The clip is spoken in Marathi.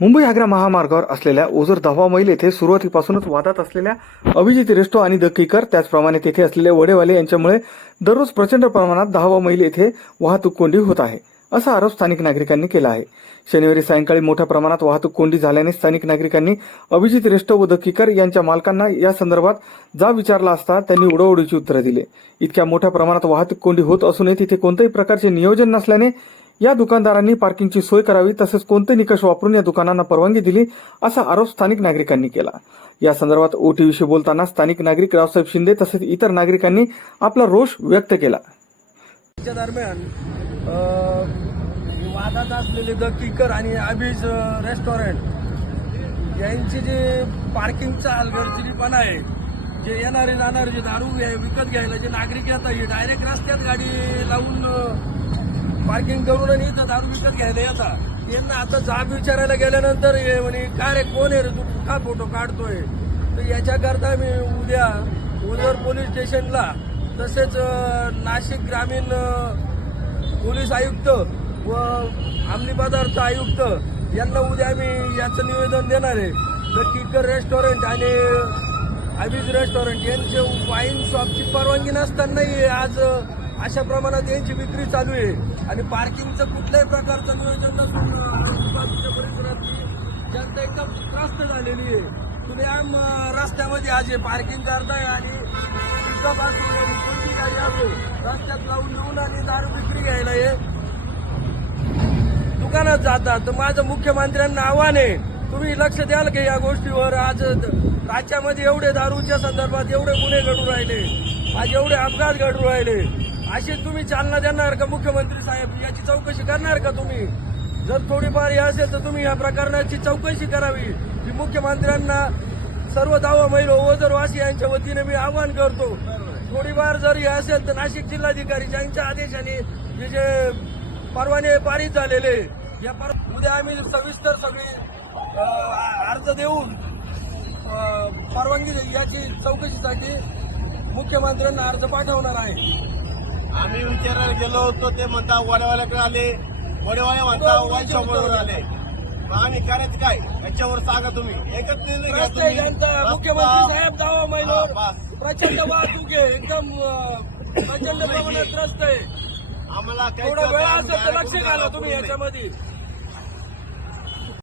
मुंबई आग्रा महामार्गावर असलेल्या ओझर दहावा मैल येथे सुरुवातीपासूनच वादात असलेल्या अभिजित रेस्टो आणि द किकर त्याचप्रमाणे तेथे असलेले वडेवाले यांच्यामुळे दररोज प्रचंड प्रमाणात दहावा मैल येथे वाहतूक कोंडी होत आहे असा आरोप स्थानिक नागरिकांनी केला आहे. शनिवारी सायंकाळी मोठ्या प्रमाणात वाहतूक कोंडी झाल्याने स्थानिक नागरिकांनी अभिजित रेस्टो व द किकर यांच्या मालकांना या संदर्भात जा विचारला असता त्यांनी उडवडीची उत्तरं दिले. इतक्या मोठ्या प्रमाणात वाहतूक कोंडी होत असूनही तिथे कोणत्याही प्रकारचे नियोजन नसल्याने या दुकानदारांनी पार्किंगची सोय करावी तसेच कोणते निकष वापरून या दुकानांना परवानगी दिली असा आरोप स्थानिक नागरिकांनी केला. या संदर्भात ओटीव्हीशी बोलताना स्थानिक नागरिक रावसाहेब शिंदे तसेच इतर नागरिकांनी आपला रोष व्यक्त केला. दरम्यान वादात असलेले द किकर आणि अबीज रेस्टॉरंट यांची जे पार्किंगचा हलगर्जीपणा आहे जे येणारे जाणारे जे दारू विकत घ्यायला जे नागरिक येतात डायरेक्ट रस्त्यात गाडी लावून पार्किंग करून आणि इथं दारू विकत घ्यायला येतात यांना आता जाब विचारायला गेल्यानंतर हे म्हणे काय रे कोण आहे रे तू? का फोटो काढतोय? तर याच्याकरता मी उद्या ओझर पोलीस स्टेशनला तसेच नाशिक ग्रामीण पोलीस आयुक्त व अंमली पदार्थ आयुक्त यांना उद्या आम्ही याचं निवेदन देणार आहे. तर किकर रेस्टॉरंट आणि अबीज रेस्टॉरंट यांचे वाईन शॉपची परवानगी नसतानाही आज अशा प्रमाणात यांची विक्री चालू आहे. आणि पार्किंगचं कुठल्याही प्रकारचं नियोजन नसून आजूबाजूच्या परिसरातली जनता एकदम त्रस्त झालेली आहे. तुम्ही रस्त्यामध्ये आज पार्किंग करताय आणि आणि कोणती गाडी असो रस्त्यात लावून येऊन आणि दारू विक्री घ्यायला हे. दुकानात जातात. तर माझं मुख्यमंत्र्यांना आव्हान आहे तुम्ही लक्ष द्याल का या गोष्टीवर? आज राज्यामध्ये एवढे दारूच्या संदर्भात एवढे गुन्हे घडू राहिले. आज एवढे अपघात घडू राहिले. अशी तुम्ही चालना देणार का मुख्यमंत्री साहेब? याची चौकशी करणार का तुम्ही? जर थोडीफार हे असेल तर तुम्ही या प्रकरणाची चौकशी करावी. की मुख्यमंत्र्यांना सर्व दावा महिला ओझरवासी यांच्या वतीने मी आवाहन करतो. थोडीफार जर हे असेल तर नाशिक जिल्हाधिकारी यांच्या आदेशाने जे जे परवाने पारित झालेले या पर उद्या आम्ही सविस्तर सगळी अर्ज देऊन परवानगी याची चौकशीसाठी मुख्यमंत्र्यांना अर्ज पाठवणार आहे. आम्ही विचारायला गेलो होतो ते म्हणता वडेवाल्याकडे आले. वडेवाले म्हणता वाईन शॉपवर आले. आम्ही करायचं काय? याच्यावर सांगा तुम्ही. एकच निर्णय घ्या तुम्ही. मुख्यमंत्री साहेब दावा हा. प्रचंड वाहतूक आहे. एकदम अ, प्रचंड प्रमाणात रस्ते आहे. आम्हाला काही थोडा वेळ असेल तर लक्ष घाला तुम्ही. याच्यामध्ये.